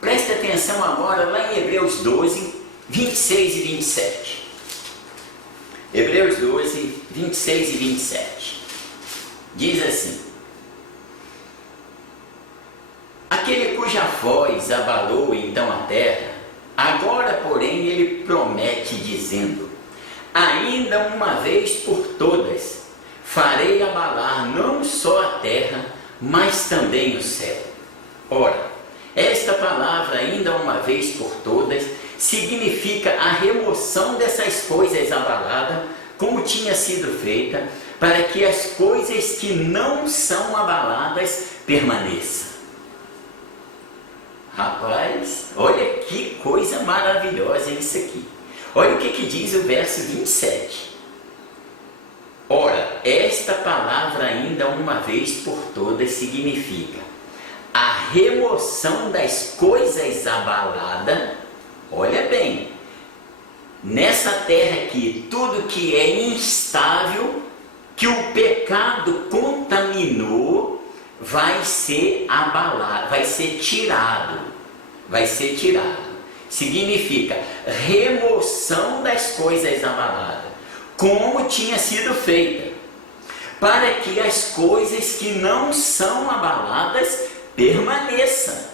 Preste atenção agora lá em Hebreus 12, 26 e 27. Hebreus 12, 26 e 27. Diz assim: aquele cuja voz abalou então a terra, agora porém ele promete dizendo: ainda uma vez por todas farei abalar não só a terra, mas também o céu. Ora, esta palavra, ainda uma vez por todas, significa a remoção dessas coisas abaladas, como tinha sido feita, para que as coisas que não são abaladas permaneçam. Rapaz, olha que coisa maravilhosa isso aqui. Olha o que diz o verso 27. Ora, esta palavra, ainda uma vez por todas, significa a remoção das coisas abaladas. Olha bem, nessa terra aqui, tudo que é instável, que o pecado contaminou, vai ser abalado, vai ser tirado. Significa remoção das coisas abaladas, como tinha sido feita, para que as coisas que não são abaladas permaneçam.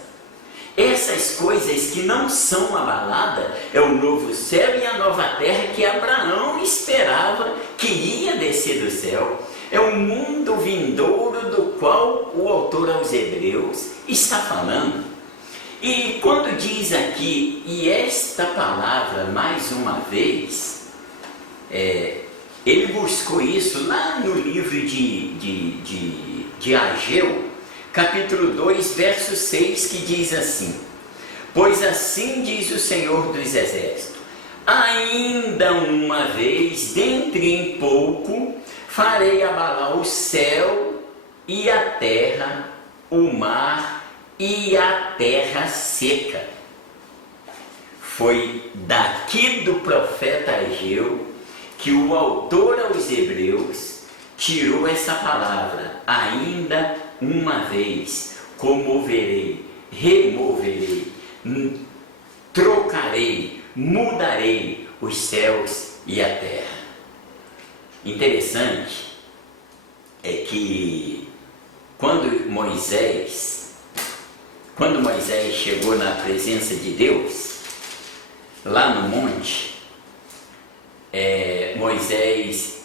Essas coisas que não são abaladas é o novo céu e a nova terra que Abraão esperava que ia descer do céu. É o mundo vindouro do qual o autor aos Hebreus está falando. E quando diz aqui, e esta palavra mais uma vez, ele buscou isso lá no livro de Ageu, capítulo 2, verso 6, que diz assim: pois assim diz o Senhor dos Exércitos, ainda uma vez, dentre em pouco, farei abalar o céu e a terra, o mar e a terra seca. Foi daqui do profeta Ageu que o autor aos Hebreus tirou essa palavra, ainda uma vez, comoverei, removerei, trocarei, mudarei os céus e a terra. Interessante é que quando Moisés chegou na presença de Deus, lá no monte, Moisés,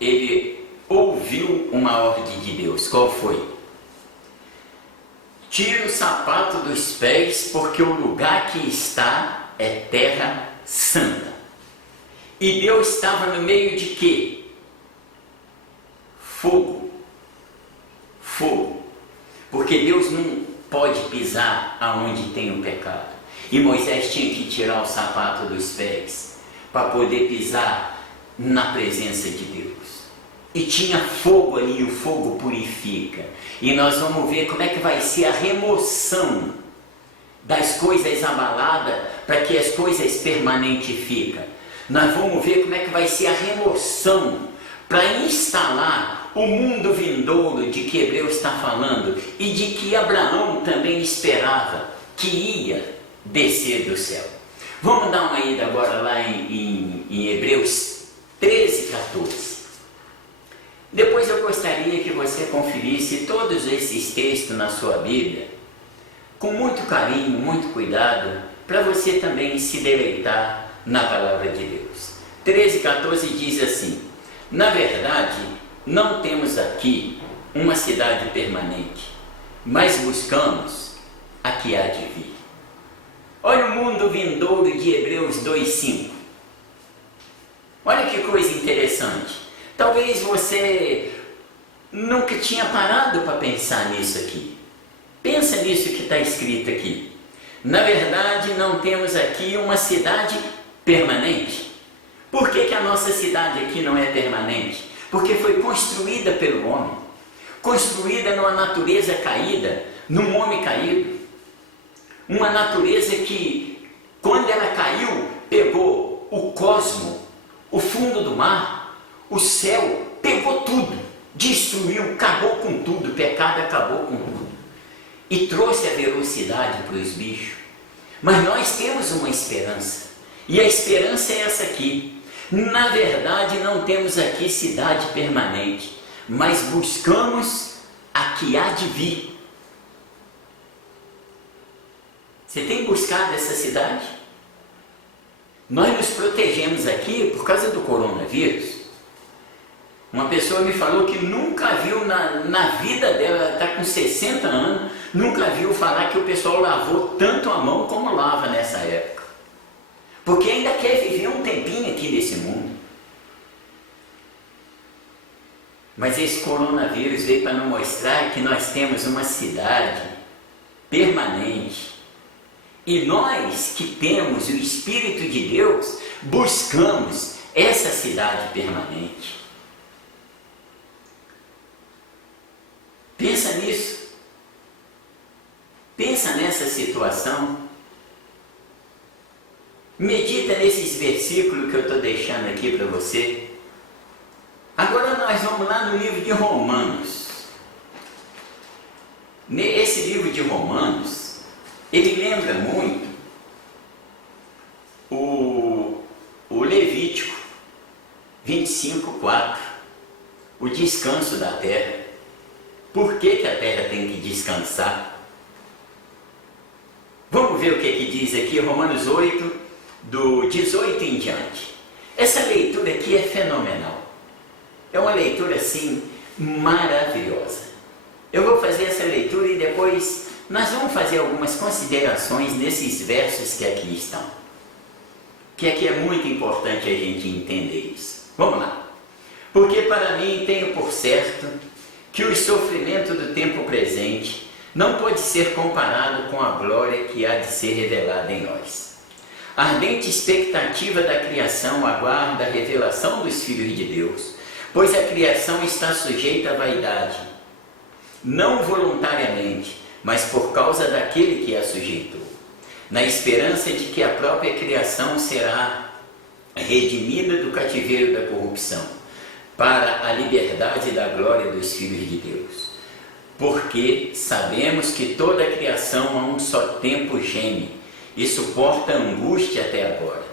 ele ouviu uma ordem de Deus. Qual foi? Tira o sapato dos pés, porque o lugar que está é terra santa. E Deus estava no meio de quê? Fogo. Porque Deus não pode pisar aonde tem o pecado. E Moisés tinha que tirar o sapato dos pés para poder pisar na presença de Deus. E tinha fogo ali, e o fogo purifica. E nós vamos ver como é que vai ser a remoção das coisas abaladas para que as coisas permanentes ficam. Nós vamos ver como é que vai ser a remoção para instalar o mundo vindouro de que Hebreus está falando e de que Abraão também esperava que ia descer do céu. Vamos dar uma ida agora lá em Hebreus 13, 14. Depois eu gostaria que você conferisse todos esses textos na sua Bíblia, com muito carinho, muito cuidado, para você também se deleitar na palavra de Deus. 13, 14 diz assim: na verdade, não temos aqui uma cidade permanente, mas buscamos a que há de vir. Olha o mundo vindouro de Hebreus 2:5. Olha que coisa interessante. Talvez você nunca tinha parado para pensar nisso aqui. Pensa nisso que está escrito aqui. Na verdade, não temos aqui uma cidade permanente. Por que a nossa cidade aqui não é permanente? Porque foi construída pelo homem. Construída numa natureza caída, num homem caído. Uma natureza que, quando ela caiu, pegou o cosmo, o fundo do mar, o céu, pegou destruiu, acabou com tudo, o pecado acabou com tudo. E trouxe a velocidade para os bichos. Mas nós temos uma esperança. E a esperança é essa aqui. Na verdade, não temos aqui cidade permanente, mas buscamos a que há de vir. Você tem buscado essa cidade? Nós nos protegemos aqui por causa do coronavírus. Uma pessoa me falou que nunca viu na vida dela, ela está com 60 anos, nunca viu falar que o pessoal lavou tanto a mão como lava nessa época. Porque ainda quer viver um tempinho aqui nesse mundo. Mas esse coronavírus veio para nos mostrar que nós temos uma cidade permanente. E nós que temos o Espírito de Deus, buscamos essa cidade permanente. Pensa nisso. Pensa nessa situação. Medita nesses versículos que eu estou deixando aqui para você. Agora nós vamos lá no livro de Romanos. Esse livro de Romanos, ele lembra muito o Levítico 25:4, o descanso da terra. Por que a terra tem que descansar? Vamos ver o que diz aqui, Romanos 8, do 18 em diante. Essa leitura aqui é fenomenal. É uma leitura assim maravilhosa. Eu vou fazer essa leitura e depois nós vamos fazer algumas considerações nesses versos que aqui estão. Que aqui é muito importante a gente entender isso. Vamos lá. Porque para mim tenho por certo que o sofrimento do tempo presente não pode ser comparado com a glória que há de ser revelada em nós. A ardente expectativa da criação aguarda a revelação dos filhos de Deus, pois a criação está sujeita à vaidade, não voluntariamente, mas por causa daquele que a sujeitou, na esperança de que a própria criação será redimida do cativeiro da corrupção, para a liberdade da glória dos filhos de Deus. Porque sabemos que toda a criação a um só tempo geme e suporta a angústia até agora.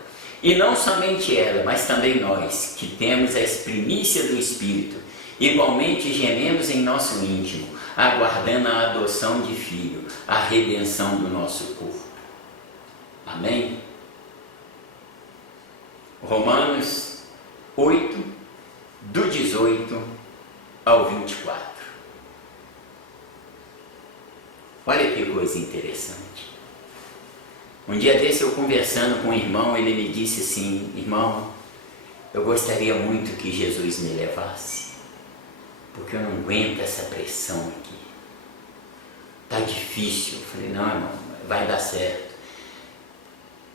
E não somente ela, mas também nós, que temos as primícias do Espírito, igualmente gememos em nosso íntimo, aguardando a adoção de filho, a redenção do nosso corpo. Amém? Romanos 8, do 18 ao 24. Olha que coisa interessante. Um dia desse eu conversando com um irmão, ele me disse assim: irmão, eu gostaria muito que Jesus me levasse, porque eu não aguento essa pressão aqui. Está difícil. Eu falei: não, irmão, vai dar certo.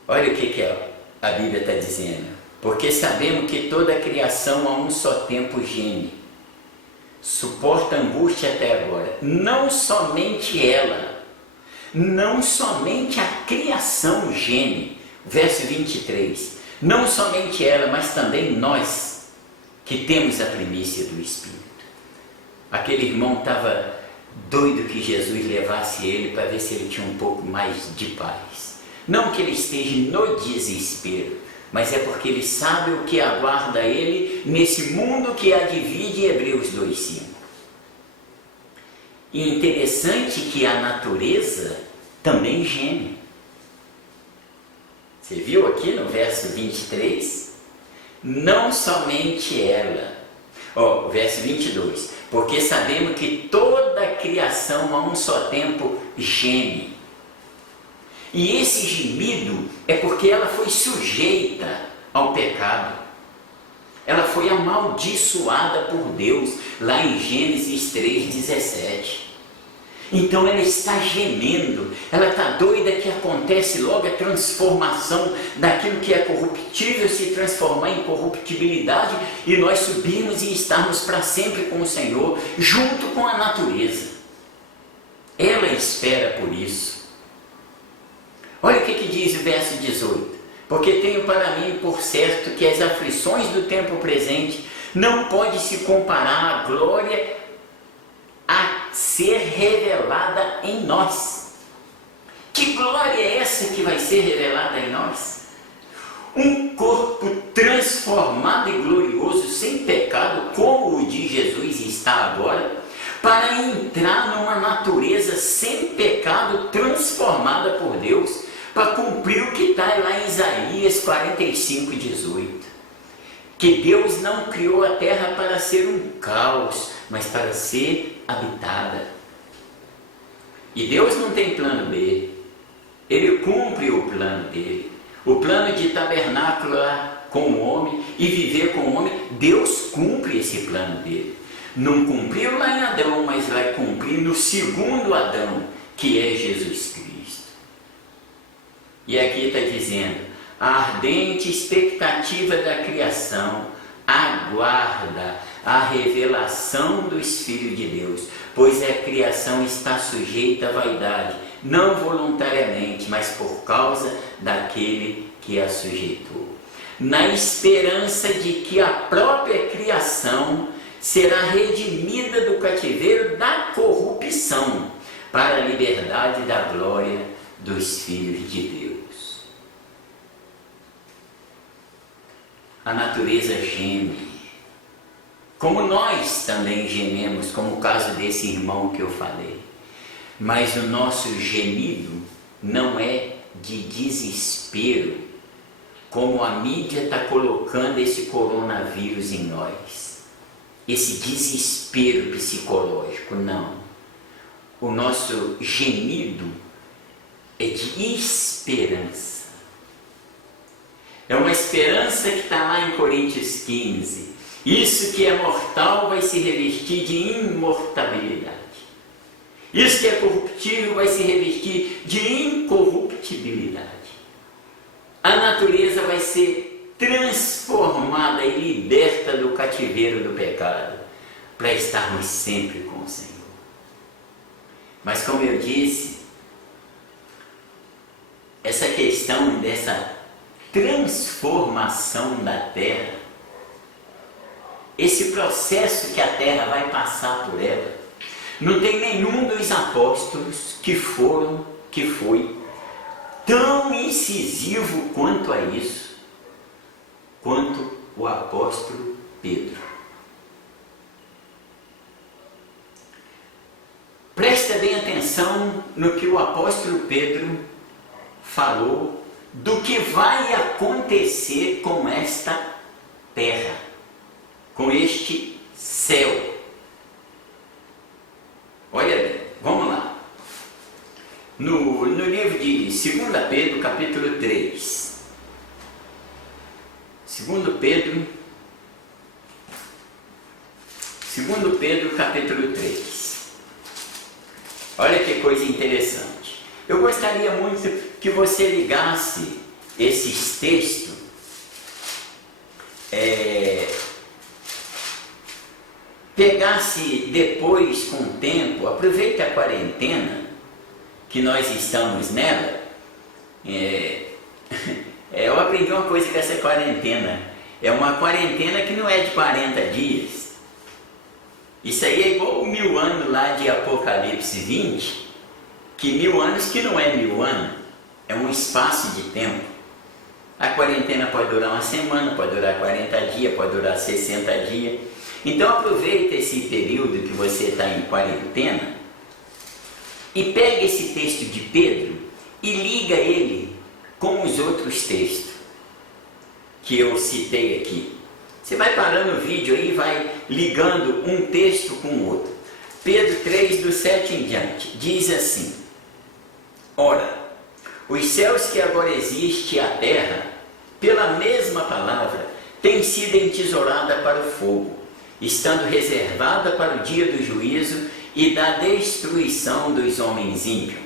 Olha o que a Bíblia está dizendo. Porque sabemos que toda a criação a um só tempo geme, suporta angústia até agora. Não somente ela, não somente a criação geme. Verso 23. Não somente ela, mas também nós, que temos a primícia do Espírito. Aquele irmão estava doido que Jesus levasse ele para ver se ele tinha um pouco mais de paz. Não que ele esteja no desespero, mas é porque ele sabe o que aguarda ele nesse mundo que a divide em Hebreus 2:5. E interessante que a natureza também geme. Você viu aqui no verso 23? Não somente ela. Verso 22. Porque sabemos que toda a criação a um só tempo geme. E esse gemido é porque ela foi sujeita ao pecado. Ela foi amaldiçoada por Deus, lá em Gênesis 3:17. Então ela está gemendo, ela está doida que acontece logo a transformação daquilo que é corruptível se transformar em corruptibilidade e nós subirmos e estarmos para sempre com o Senhor, junto com a natureza. Ela espera por isso. Olha o que diz o verso 18. Porque tenho para mim por certo que as aflições do tempo presente não podem se comparar à glória a ser revelada em nós. Que glória é essa que vai ser revelada em nós? Um corpo transformado e glorioso, sem pecado, como o de Jesus está agora, para entrar numa natureza sem pecado, transformada por Deus, para cumprir o que está lá em Isaías 45:18. Que Deus não criou a terra para ser um caos, mas para ser habitada. E Deus não tem plano B. Ele cumpre o plano dele. O plano de tabernáculo com o homem e viver com o homem, Deus cumpre esse plano dele. Não cumpriu lá em Adão, mas vai cumprir no segundo Adão, que é Jesus Cristo. E aqui está dizendo: a ardente expectativa da criação aguarda a revelação dos filhos de Deus, pois a criação está sujeita à vaidade, não voluntariamente, mas por causa daquele que a sujeitou, na esperança de que a própria criação será redimida do cativeiro da corrupção, para a liberdade da glória dos filhos de Deus. A natureza geme, como nós também gememos, como o caso desse irmão que eu falei. Mas o nosso gemido não é de desespero, como a mídia está colocando esse coronavírus em nós. Esse desespero psicológico, não. O nosso gemido é de esperança. É uma esperança que está lá em Coríntios 15. Isso que é mortal vai se revestir de imortalidade. Isso que é corruptível vai se revestir de incorruptibilidade. A natureza vai ser transformada e liberta do cativeiro do pecado, para estarmos sempre com o Senhor. Mas como eu disse, essa questão dessa transformação da terra, esse processo que a terra vai passar por ela, não tem nenhum dos apóstolos que foi tão incisivo quanto a isso, quanto o apóstolo Pedro. Presta bem atenção no que o apóstolo Pedro falou do que vai acontecer com esta terra, com este céu. Olha bem, vamos lá. No livro de 2 Pedro, capítulo 3. 2 Pedro, capítulo 3. Olha que coisa interessante. Eu gostaria muito que você ligasse esses textos, pegasse depois com o tempo, aproveite a quarentena, que nós estamos nela. Eu aprendi uma coisa com essa quarentena. É uma quarentena que não é de 40 dias. Isso aí é igual o 1000 anos lá de Apocalipse 20, que 1000 anos que não é 1000 anos, é um espaço de tempo. A quarentena pode durar uma semana, pode durar 40 dias, pode durar 60 dias. Então aproveita esse período que você está em quarentena e pega esse texto de Pedro e liga ele com os outros textos que eu citei aqui. Você vai parando o vídeo aí e vai ligando um texto com o outro. Pedro 3, do 7 em diante, diz assim: ora, os céus que agora existem e a terra, pela mesma palavra, têm sido entesourada para o fogo, estando reservada para o dia do juízo e da destruição dos homens ímpios.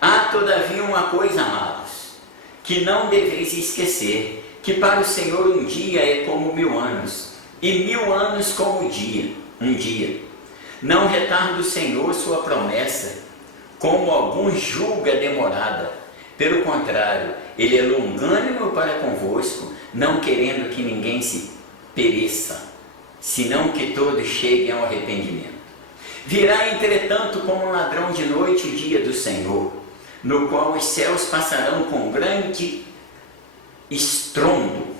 Há todavia uma coisa, amados, que não deveis esquecer, que para o Senhor um dia é como 1000 anos, e 1000 anos como um dia. Não retarda o Senhor sua promessa, como alguns julga demorada. Pelo contrário, Ele é longânimo para convosco, não querendo que ninguém se pereça, senão que todos cheguem ao arrependimento. Virá, entretanto, como um ladrão de noite o dia do Senhor, no qual os céus passarão com grande estrondo,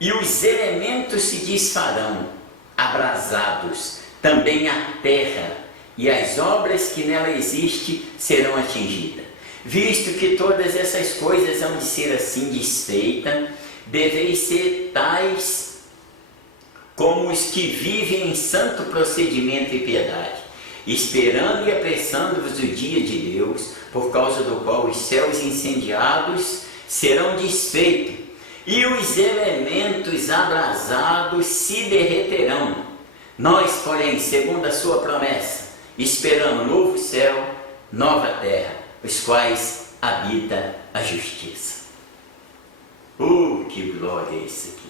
e os elementos se desfarão, abrasados, também a terra, e as obras que nela existem serão atingidas. Visto que todas essas coisas hão de ser assim desfeitas, deveis ser tais como os que vivem em santo procedimento e piedade, esperando e apressando-vos o dia de Deus, por causa do qual os céus incendiados serão desfeitos, e os elementos abrasados se derreterão. Nós, porém, segundo a sua promessa, esperamos novo céu, nova terra, os quais habita a justiça. Que glória é isso aqui!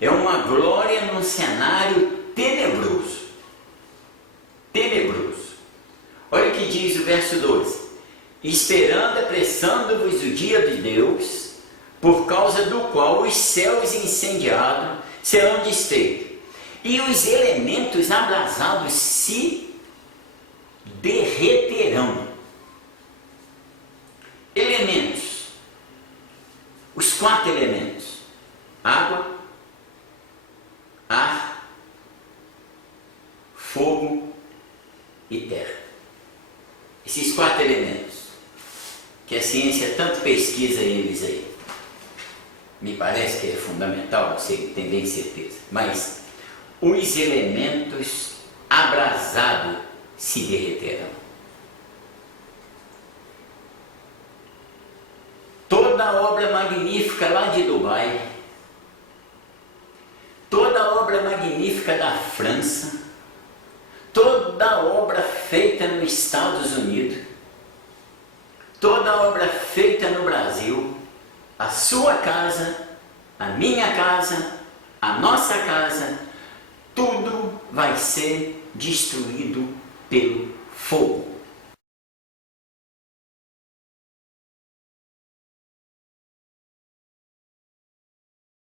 É uma glória num cenário tenebroso. Tenebroso. Olha o que diz o verso 12: esperando, apressando-vos o dia de Deus, por causa do qual os céus incendiados serão desfeitos, e os elementos abrasados se derreterão. Elementos, os 4 elementos: água, ar, fogo e terra. Esses 4 elementos, que a ciência tanto pesquisa eles aí, me parece que é fundamental, não sei, tenho bem certeza, mas os elementos abrasados se derreterão. Toda a obra magnífica lá de Dubai, toda a obra magnífica da França, toda a obra feita nos Estados Unidos, toda a obra feita no Brasil, a sua casa, a minha casa, a nossa casa, tudo vai ser destruído pelo fogo.